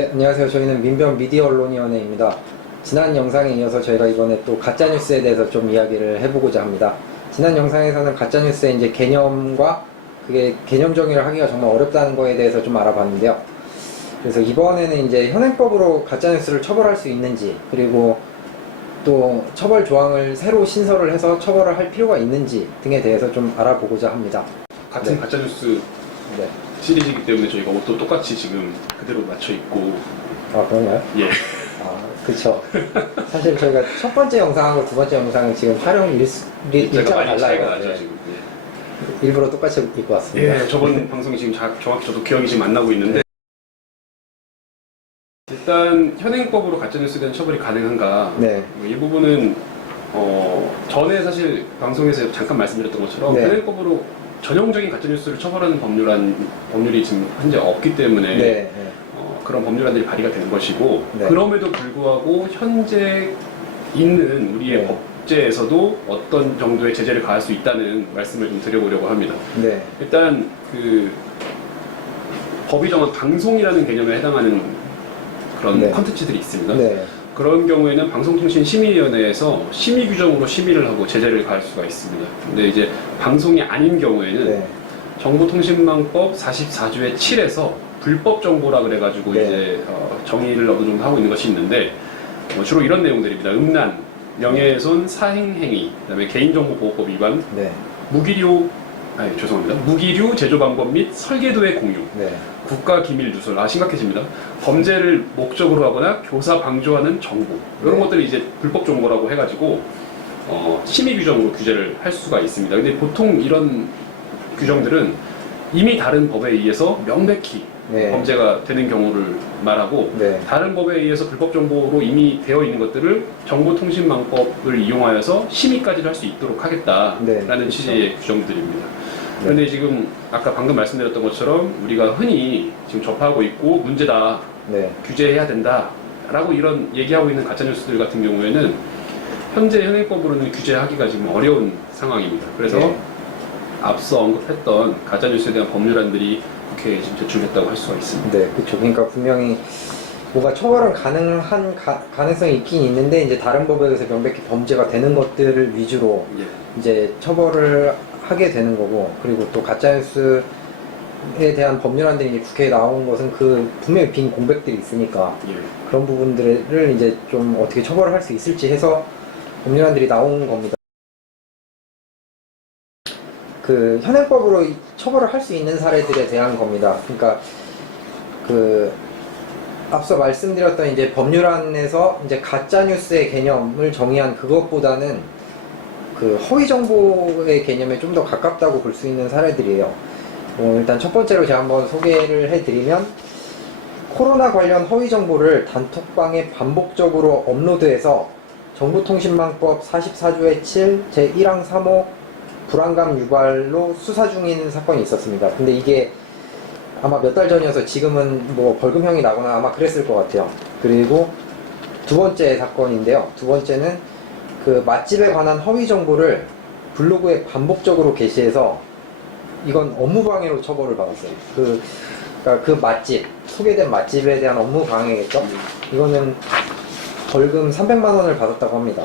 네, 안녕하세요. 저희는 민변 미디어 언론위원회입니다. 지난 영상에 이어서 저희가 이번에 또 가짜뉴스에 대해서 좀 이야기를 해보고자 합니다. 지난 영상에서는 가짜뉴스의 이제 개념과 그게 개념 정의를 하기가 정말 어렵다는 거에 대해서 좀 알아봤는데요. 그래서 이번에는 이제 현행법으로 가짜뉴스를 처벌할 수 있는지, 그리고 또 처벌 조항을 새로 신설을 해서 처벌을 할 필요가 있는지 등에 대해서 좀 알아보고자 합니다. 같은 네. 가짜뉴스 네. 시리즈이기 때문에 저희가 옷도 똑같이 지금 그대로 맞춰 입고. 아, 그런가요? 예. 아, 그쵸. 사실 저희가 첫 번째 영상하고 두 번째 영상은 지금 촬영 일자가 많이 차이가 달라요. 나죠, 네. 지금. 일부러 똑같이 입고 왔습니다. 예, 저번 방송이 지금 정확히 저도 기억이 지금 안 나고 있는데. 일단 현행법으로 가짜뉴스에 대한 처벌이 가능한가? 네. 이 부분은 전에 사실 방송에서 잠깐 말씀드렸던 것처럼 네. 현행법으로 전형적인 가짜뉴스를 처벌하는 법률이 지금 현재 없기 때문에 네. 그런 법률안들이 발의가 되는 것이고, 네. 그럼에도 불구하고 현재 있는 우리의 네. 법제에서도 어떤 정도의 제재를 가할 수 있다는 말씀을 좀 드려보려고 합니다. 네. 일단 그 법이 정한 방송이라는 개념에 해당하는 그런 네. 컨텐츠들이 있습니다. 네. 그런 경우에는 방송통신심의위원회에서 심의 규정으로 심의를 하고 제재를 가할 수가 있습니다. 근데 이제 방송이 아닌 경우에는 네. 정보통신망법 44조의 7에서 불법 정보라 그래가지고 네. 이제 정의를 어느 정도 하고 있는 것이 있는데, 주로 이런 내용들입니다. 음란, 명예훼손, 사행행위, 그다음에 개인정보보호법 위반, 네. 무기류 제조 방법 및 설계도의 공유, 네. 국가기밀 누설, 심각해집니다. 범죄를 목적으로 하거나 교사 방조하는 정보, 이런 네. 것들이 이제 불법 정보라고 해가지고 심의 규정으로 규제를 할 수가 있습니다. 근데 보통 이런 규정들은 이미 다른 법에 의해서 명백히 네. 범죄가 되는 경우를 말하고, 네. 다른 법에 의해서 불법 정보로 이미 되어 있는 것들을 정보통신망법을 이용하여서 심의까지 할 수 있도록 하겠다라는 네, 그렇죠. 취지의 규정들입니다. 네. 그런데 지금 아까 방금 말씀드렸던 것처럼 우리가 흔히 지금 접하고 있고 문제다, 네. 규제해야 된다 라고 이런 얘기하고 있는 가짜뉴스들 같은 경우에는 현재 현행법으로는 규제하기가 지금 어려운 상황입니다. 그래서 네. 앞서 언급했던 가짜뉴스에 대한 법률안들이 국회에 지금 제출했다고 할 수가 있습니다. 네. 그렇죠. 그러니까 분명히 뭐가 처벌은 가능한 가능성이 있긴 있는데, 이제 다른 법에 의해서 명백히 범죄가 되는 것들을 위주로 예. 이제 처벌을 하게 되는 거고, 그리고 또 가짜뉴스에 대한 법률안들이 이제 국회에 나온 것은 그 분명히 빈 공백들이 있으니까 예. 그런 부분들을 이제 좀 어떻게 처벌을 할 수 있을지 해서 법률안들이 나온 겁니다. 그 현행법으로 처벌을 할 수 있는 사례들에 대한 겁니다. 그러니까 그 앞서 말씀드렸던 이제 법률안에서 이제 가짜뉴스의 개념을 정의한 그것보다는 그 허위 정보의 개념에 좀 더 가깝다고 볼 수 있는 사례들이에요. 일단 첫 번째로 제가 한번 소개를 해드리면, 코로나 관련 허위 정보를 단톡방에 반복적으로 업로드해서 정보통신망법 44조의 7 제1항 3호 불안감 유발로 수사 중인 사건이 있었습니다. 근데 이게 아마 몇 달 전이어서 지금은 뭐 벌금형이 나거나 아마 그랬을 것 같아요. 그리고 두 번째 사건인데요. 두 번째는 그 맛집에 관한 허위 정보를 블로그에 반복적으로 게시해서 이건 업무방해로 처벌을 받았어요. 그러니까 그 맛집, 소개된 맛집에 대한 업무방해겠죠? 이거는 벌금 300만 원을 받았다고 합니다.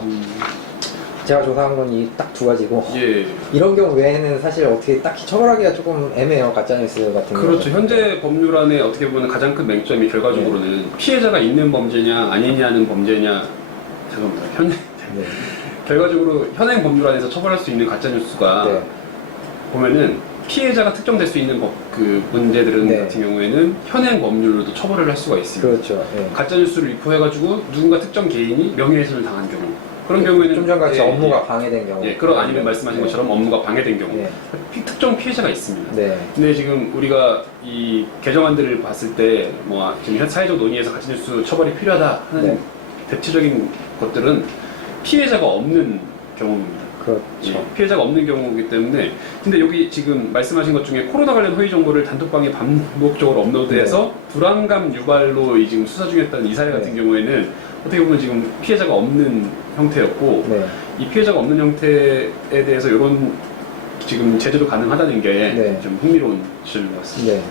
제가 조사한 건 이 딱 두 가지고, 예. 이런 경우 외에는 사실 어떻게 딱히 처벌하기가 조금 애매해요. 가짜뉴스 같은 경우. 그렇죠. 현재 법률안에 어떻게 보면 가장 큰 맹점이 결과적으로는 피해자가 있는 범죄냐 아니냐는 범죄냐, 죄송합니다. 네. 결과적으로 현행 법률안에서 처벌할 수 있는 가짜뉴스가 네. 보면은 피해자가 특정될 수 있는 문제들은 네. 같은 경우에는 현행 법률로도 처벌을 할 수가 있습니다. 그렇죠. 네. 가짜뉴스를 유포해가지고 누군가 특정 개인이 명예훼손을 당한 경우, 그런 경우에는 좀 전같이 예, 업무가 예. 방해된 경우. 예, 그런 아니면 말씀하신 네. 것처럼 업무가 방해된 경우, 네. 특정 피해자가 있습니다. 네. 근데 지금 우리가 이 개정안들을 봤을 때 지금 현 사회적 논의에서 가짜뉴스 처벌이 필요하다 하는 네. 대체적인 것들은 피해자가 없는 경우입니다. 그렇죠. 예, 피해자가 없는 경우이기 때문에. 근데 여기 지금 말씀하신 것 중에 코로나 관련 허위 정보를 단톡방에 반복적으로 업로드해서 불안감 유발로 지금 수사 중이었다는 이 사례 같은 네. 경우에는 어떻게 보면 지금 피해자가 없는 형태였고, 네. 이 피해자가 없는 형태에 대해서 이런 지금 제재도 가능하다는 게 네. 좀 흥미로운 지점인 것 같습니다. 네.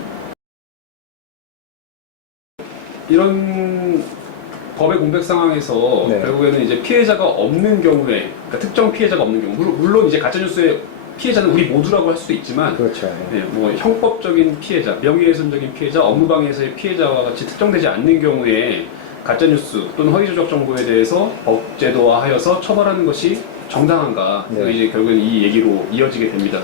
이런 법의 공백 상황에서 네. 결국에는 이제 피해자가 없는 경우에, 그러니까 특정 피해자가 없는 경우, 물론 이제 가짜뉴스의 피해자는 우리 모두라고 할 수도 있지만, 그렇죠. 네, 뭐 형법적인 피해자, 명예훼손적인 피해자, 업무방해에서의 피해자와 같이 특정되지 않는 경우에 가짜뉴스 또는 허위조작 정보에 대해서 법제도화하여서 처벌하는 것이 정당한가? 네. 이제 결국엔 이 얘기로 이어지게 됩니다.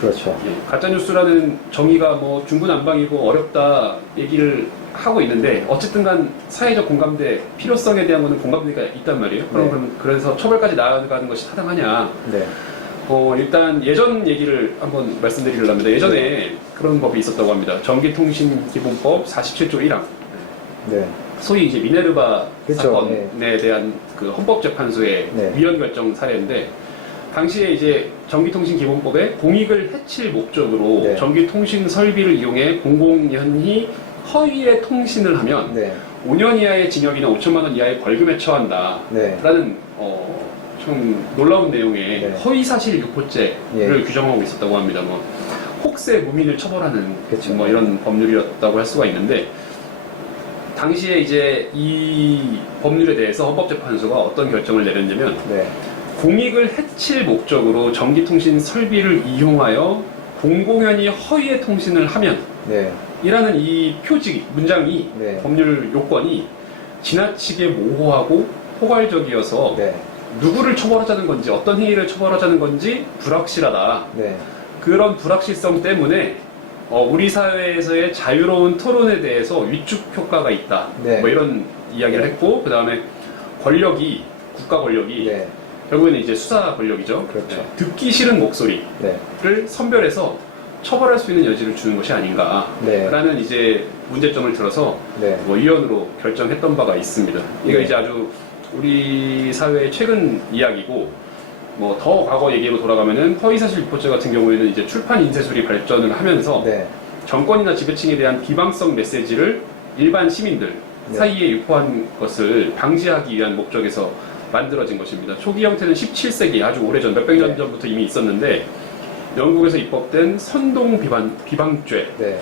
그렇죠. 예, 가짜뉴스라는 정의가 뭐 중구난방이고 어렵다 얘기를 하고 있는데 어쨌든 간 사회적 공감대, 필요성에 대한 거는 공감대가 있단 말이에요. 그럼 그래서 처벌까지 나아가는 것이 타당하냐? 네. 일단 예전 얘기를 한번 말씀드리려고 합니다. 예전에 그런 법이 있었다고 합니다. 전기통신기본법 47조 1항. 네. 소위 이제 미네르바 그쵸, 사건에 대한 그 헌법재판소의 네. 위헌 결정 사례인데, 당시에 이제 전기통신기본법에 공익을 해칠 목적으로 네. 전기통신 설비를 이용해 공공연히 허위의 통신을 하면 네. 5년 이하의 징역이나 5천만 원 이하의 벌금에 처한다. 네. 라는 좀 놀라운 내용의 네. 허위사실 유포죄를 예. 규정하고 있었다고 합니다. 뭐 혹세 무민을 처벌하는 그쵸. 뭐 이런 법률이었다고 할 수가 있는데, 당시에 이제 이 법률에 대해서 헌법재판소가 어떤 결정을 내렸냐면, 네. 공익을 해칠 목적으로 전기통신 설비를 이용하여 공공연히 허위의 통신을 하면 네. 이라는 이 표지, 문장이, 네. 법률 요건이 지나치게 모호하고 포괄적이어서 네. 누구를 처벌하자는 건지, 어떤 행위를 처벌하자는 건지 불확실하다. 네. 그런 불확실성 때문에 우리 사회에서의 자유로운 토론에 대해서 위축 효과가 있다. 네. 뭐 이런 이야기를 했고, 그 다음에 권력이, 국가 권력이 네. 결국에는 이제 수사 권력이죠. 그렇죠. 네. 듣기 싫은 목소리를 네. 선별해서 처벌할 수 있는 여지를 주는 것이 아닌가라는 네. 이제 문제점을 들어서 네. 뭐 위헌으로 결정했던 바가 있습니다. 이거 네. 이제 아주 우리 사회의 최근 이야기고, 뭐 더 과거 얘기로 돌아가면은 허위사실 유포죄 같은 경우에는 이제 출판 인쇄술이 발전을 하면서 네. 정권이나 지배층에 대한 비방성 메시지를 일반 시민들 네. 사이에 유포한 것을 방지하기 위한 목적에서 만들어진 것입니다. 초기 형태는 17세기, 아주 오래전, 몇백 년 네. 전부터 이미 있었는데, 영국에서 입법된 선동 비방죄였고, 네.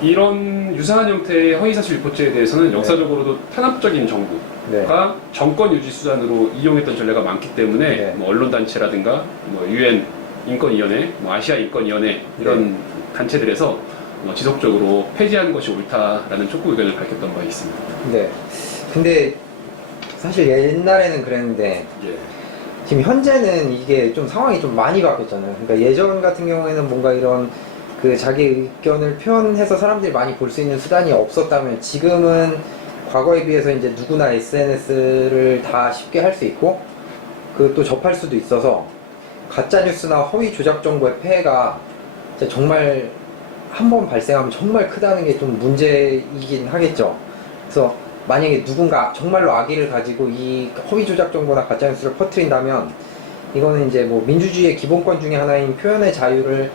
이런 유사한 형태의 허위사실 유포죄에 대해서는 네. 역사적으로도 탄압적인 정부가 네. 정권 유지 수단으로 이용했던 전례가 많기 때문에 네. 뭐 언론단체라든가 뭐 UN 인권위원회, 뭐 아시아 인권위원회 이런 단체들에서 지속적으로 폐지하는 것이 옳다라는 촉구 의견을 밝혔던 바 있습니다. 네. 근데 사실 옛날에는 그랬는데 예. 지금 현재는 이게 좀 상황이 좀 많이 바뀌었잖아요. 그러니까 예전 같은 경우에는 뭔가 이런 그 자기 의견을 표현해서 사람들이 많이 볼 수 있는 수단이 없었다면, 지금은 과거에 비해서 이제 누구나 SNS를 다 쉽게 할 수 있고 그 또 접할 수도 있어서 가짜뉴스나 허위 조작 정보의 폐해가 진짜 정말 한 번 발생하면 정말 크다는 게 좀 문제이긴 하겠죠. 그래서 만약에 누군가 정말로 악의를 가지고 이 허위 조작 정보나 가짜뉴스를 퍼뜨린다면, 이거는 이제 뭐 민주주의의 기본권 중에 하나인 표현의 자유를,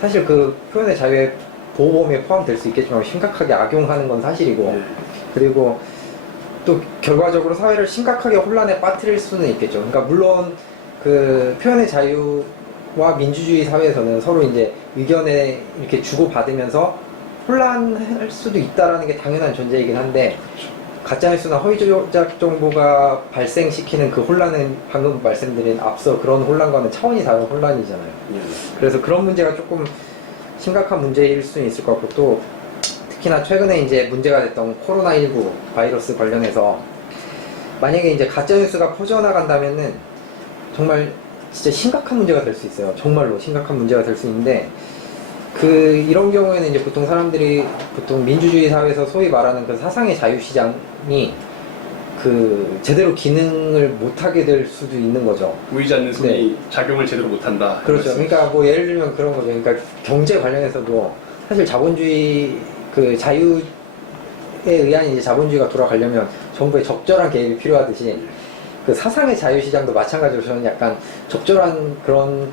사실 그 표현의 자유의 보호 범위에 포함될 수 있겠지만 심각하게 악용하는 건 사실이고, 예. 그리고 또 결과적으로 사회를 심각하게 혼란에 빠뜨릴 수는 있겠죠. 그러니까 물론 그 표현의 자유와 민주주의 사회에서는 서로 이제 의견에 이렇게 주고받으면서 혼란할 수도 있다라는 게 당연한 존재이긴 한데, 가짜뉴스나 허위조작 정보가 발생시키는 그 혼란은 방금 말씀드린 앞서 그런 혼란과는 차원이 다른 혼란이잖아요. 예. 그래서 그런 문제가 조금 심각한 문제일 수는 있을 것 같고, 또 특히나 최근에 이제 문제가 됐던 코로나19 바이러스 관련해서 만약에 이제 가짜뉴스가 퍼져나간다면은 정말 진짜 심각한 문제가 될 수 있어요. 정말로 심각한 문제가 될 수 있는데, 이런 경우에는 이제 보통 사람들이 보통 민주주의 사회에서 소위 말하는 그 사상의 자유시장이 제대로 기능을 못하게 될 수도 있는 거죠. 보이지 않는 손이 작용을 제대로 못한다. 그렇죠. 그러니까 뭐 예를 들면 그런 거죠. 그러니까 경제 관련해서도 사실 자본주의 그 자유에 의한 이제 자본주의가 돌아가려면 정부의 적절한 개입이 필요하듯이, 그 사상의 자유시장도 마찬가지로 저는 약간 적절한 그런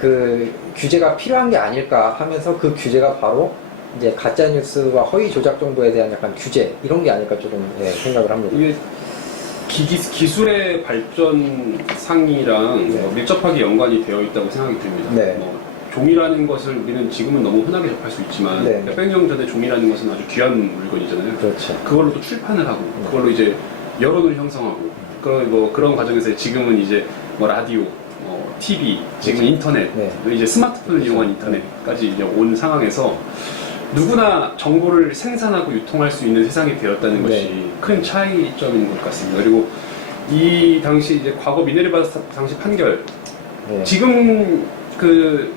그 규제가 필요한 게 아닐까 하면서, 그 규제가 바로 이제 가짜뉴스와 허위 조작 정보에 대한 약간 규제, 이런 게 아닐까 조금 생각을 합니다. 이게 기술의 발전상이랑 네. 밀접하게 연관이 되어 있다고 생각이 듭니다. 네. 뭐 종이라는 것을 우리는 지금은 너무 흔하게 접할 수 있지만 네. 몇백 년 전에 종이라는 것은 아주 귀한 물건이잖아요. 그렇죠. 그걸로 또 출판을 하고 그걸로 이제 여론을 형성하고 그런 과정에서 지금은 이제 뭐 라디오, TV, 지금 인터넷, 네. 이제 스마트폰을 이용한 인터넷까지 이제 온 상황에서 누구나 정보를 생산하고 유통할 수 있는 세상이 되었다는 것이 네. 큰 차이점인 것 같습니다. 그리고 이 당시 이제 과거 미네르바 당시 판결, 네. 지금 그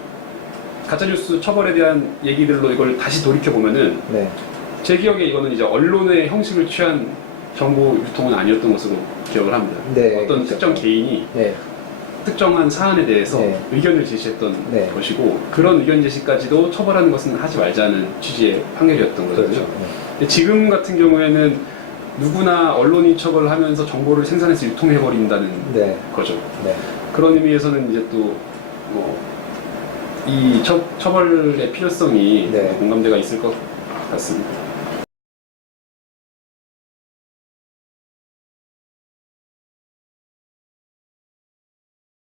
가짜뉴스 처벌에 대한 얘기들로 이걸 다시 돌이켜 보면은 네. 제 기억에 이거는 이제 언론의 형식을 취한 정보 유통은 아니었던 것으로 기억을 합니다. 네, 어떤 그렇죠. 특정 개인이 네. 특정한 사안에 대해서 네. 의견을 제시했던 네. 것이고 그런 의견 제시까지도 처벌하는 것은 하지 말자는 취지의 판결이었던 거거든요. 그렇죠. 근데 지금 같은 경우에는 누구나 언론이 처벌을 하면서 정보를 생산해서 유통해버린다는 네. 거죠. 네. 그런 의미에서는 이제 또 이 처벌의 필요성이 네. 공감대가 있을 것 같습니다.